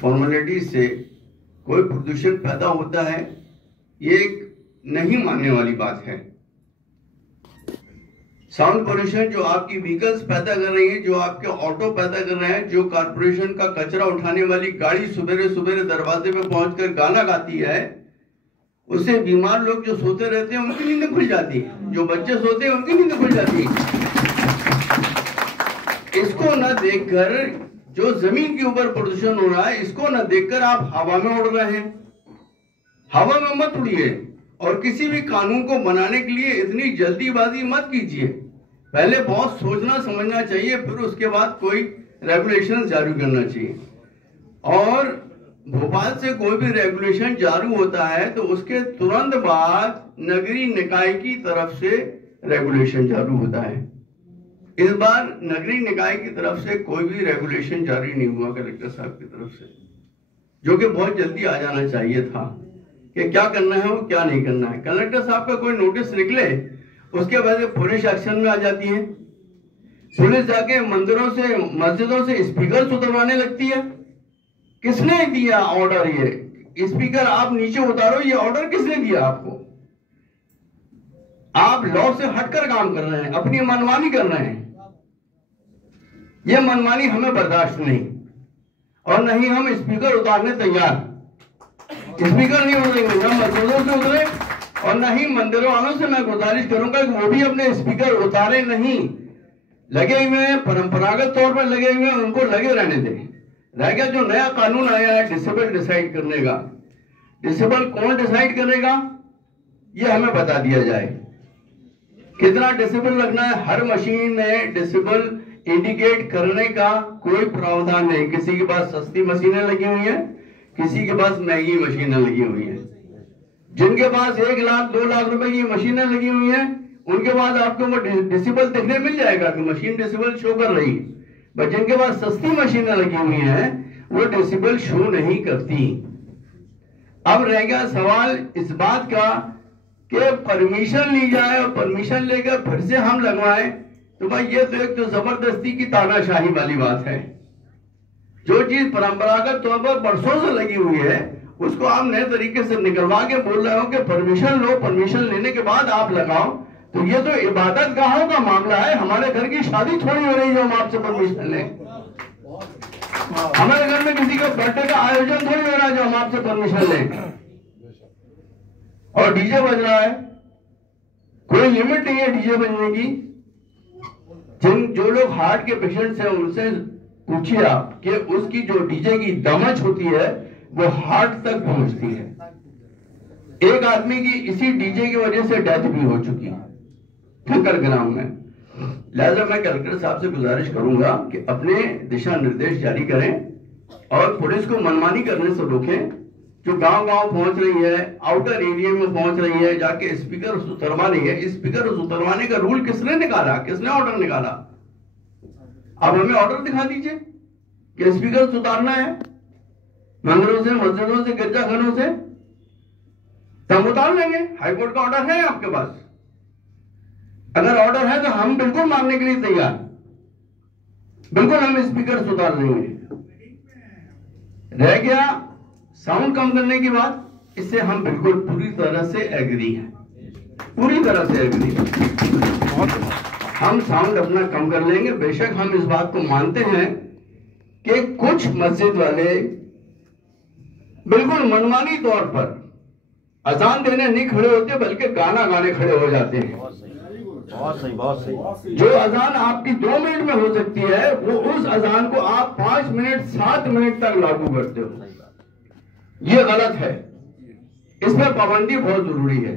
Formality से कोई प्रदूषण पैदा होता है, ये एक नहीं मानने वाली बात है। साउंड पोल्यूशन जो आपकी व्हीकल्स पैदा कर रही है, जो आपके ऑटो पैदा कर रहे हैं, जो कारपोरेशन का कचरा उठाने वाली गाड़ी सुबह सुबह दरवाजे पे पहुंचकर गाना गाती है, उससे बीमार लोग जो सोते रहते हैं उनकी नींद खुल जाती है, जो बच्चे सोते हैं उनकी नींद खुल जाती है। इसको न देखकर जो जमीन के ऊपर प्रदूषण हो रहा है, इसको न देखकर आप हवा में उड़ रहे हैं। हवा में मत उड़िए और किसी भी कानून को बनाने के लिए इतनी जल्दीबाजी मत कीजिए। पहले बहुत सोचना समझना चाहिए, फिर उसके बाद कोई रेगुलेशन जारी करना चाहिए। और भोपाल से कोई भी रेगुलेशन जारी होता है तो उसके तुरंत बाद नगरीय निकाय की तरफ से रेगुलेशन जारी होता है। इस बार नगरीय निकाय की तरफ से कोई भी रेगुलेशन जारी नहीं हुआ कलेक्टर साहब की तरफ से, जो कि बहुत जल्दी आ जाना चाहिए था कि क्या करना है और क्या नहीं करना है। कलेक्टर साहब का कोई नोटिस निकले, उसके बाद पुलिस एक्शन में आ जाती है। पुलिस जाके मंदिरों से मस्जिदों से स्पीकर उतरवाने लगती है। किसने दिया ऑर्डर? ये स्पीकर आप नीचे उतारो, ये ऑर्डर किसने दिया आपको? आप लॉ से हटकर काम कर रहे हैं, अपनी मनमानी कर रहे हैं। ये मनमानी हमें बर्दाश्त नहीं, और नहीं हम स्पीकर उतारने तैयार। स्पीकर नहीं उतरेंगे, न मस्जिदों से उतरे और न ही मंदिरों वालों से मैं गुजारिश करूंगा कि वो भी अपने स्पीकर उतारे नहीं। लगे हुए हैं, परंपरागत तौर पर लगे हुए हैं, उनको लगे रहने दें। रह गया जो नया कानून आया है डिसेबल डिसाइड करने का, डिसेबल कौन डिसाइड करेगा ये हमें बता दिया जाए। कितना डिसेबल लगना है, हर मशीन में डिसेबल इंडिकेट करने का कोई प्रावधान नहीं। किसी के पास सस्ती मशीनें लगी हुई हैं, किसी के पास महंगी मशीनें लगी हुई हैं। जिनके पास 1 लाख 2 लाख रुपए की मशीनें लगी हुई हैं, उनके पास आपको वो डिसेबल देखने मिल जाएगा कि मशीन डिसेबल शो कर रही है। बट जिनके पास सस्ती मशीनें लगी हुई हैं, वो डिसेबल शो नहीं करती। अब रह गया सवाल इस बात का कि परमिशन ली जाए और परमिशन लेकर फिर से हम लगवाएं, तो भाई ये तो एक तो जबरदस्ती की तानाशाही वाली बात है। जो चीज परंपरागत तौर पर बरसों से लगी हुई है, उसको आप नए तरीके से निकलवा के बोल रहे हो कि परमिशन लो, परमिशन लेने के बाद आप लगाओ। तो ये तो इबादत गाहों का मामला है। हमारे घर की शादी थोड़ी हो रही है हम आपसे परमिशन लें। हमारे घर में किसी का बर्थडे का आयोजन थोड़ी हो रहा है जो हम आपसे परमिशन लें। और डीजे बज रहा है, कोई लिमिट नहीं है डीजे बजने की। जो लोग हार्ट के पेशेंट्स हैं उनसे पूछिए आप कि उसकी जो डीजे की दमच होती है वो हार्ट तक पहुंचती है। एक आदमी की इसी डीजे की वजह से डेथ भी हो चुकी है ठक्कर ग्राम में। लिहाजा मैं कलेक्टर साहब से गुजारिश करूंगा कि अपने दिशा निर्देश जारी करें और पुलिस को मनमानी करने से रोकें। जो गांव-गांव पहुंच रही है, आउटर एरिया में पहुंच रही है, जाके स्पीकर उतरवा रही है। स्पीकर उतरवाने का रूल किसने निकाला? किसने ऑर्डर निकाला? अब हमें ऑर्डर दिखा दीजिए कि स्पीकर उतारना है मंदिरों से, मस्जिदों से, गिरजाघरों से, तब उतार लेंगे। हाईकोर्ट का ऑर्डर है आपके पास? अगर ऑर्डर है तो हम बिल्कुल मानने के लिए तैयार, बिल्कुल हम स्पीकर उतार देंगे। रह गया साउंड कम करने की बात, इससे हम बिल्कुल पूरी तरह से एग्री हैं, पूरी तरह से एग्री। हम साउंड अपना कम कर लेंगे। बेशक हम इस बात को मानते हैं कि कुछ मस्जिद वाले बिल्कुल मनमानी तौर पर अजान देने नहीं खड़े होते, बल्कि गाना गाने खड़े हो जाते हैं। बहुत सही, बहुत सही। जो अजान आपकी 2 मिनट में हो सकती है, वो उस अजान को आप 5 मिनट 7 मिनट तक लागू करते हो। ये गलत है, इसमें पाबंदी बहुत जरूरी है।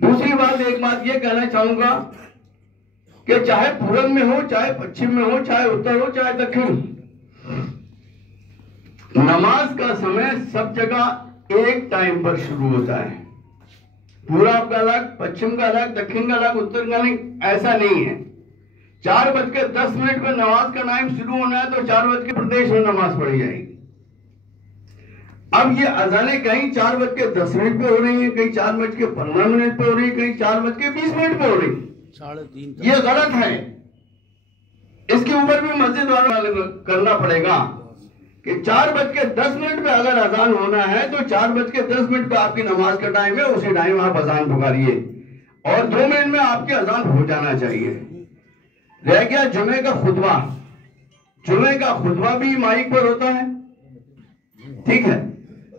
दूसरी बात, एक बात ये कहना चाहूंगा कि चाहे पूरब में हो, चाहे पश्चिम में हो, चाहे उत्तर हो, चाहे दक्षिण, नमाज का समय सब जगह एक टाइम पर शुरू होता है। पूरब का अलग, पश्चिम का अलग, दक्षिण का अलग, उत्तर का अलग, ऐसा नहीं है। 4:10 पर नमाज का टाइम शुरू होना है तो 4 प्रदेश में नमाज पढ़ी जाएगी। अब ये अजानें कहीं 4:10 पे हो रही है, कहीं 4:15 पे हो रही है, कहीं 4:20 पे हो रही है। 3:30 ये गलत है। इसके ऊपर भी मस्जिद वालों करना पड़ेगा कि 4:10 पे अगर अजान होना है तो 4:10 पे आपकी नमाज का टाइम है, उसी टाइम आप अजान पुकारिए और 2 मिनट में आपकी अजान हो जाना चाहिए। रह गया जुमे का खुतबा। जुमे का खुतबा भी माइक पर होता है, ठीक है।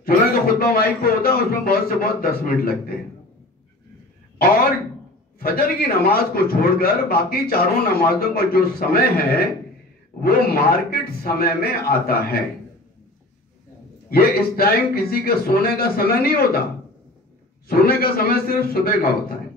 जुमे का खुतबा माइक पर होता है, उसमें बहुत से बहुत 10 मिनट लगते हैं। और फजर की नमाज को छोड़कर बाकी चारों नमाजों का जो समय है वो मार्केट समय में आता है। ये इस टाइम किसी के सोने का समय नहीं होता, सोने का समय सिर्फ सुबह का होता है।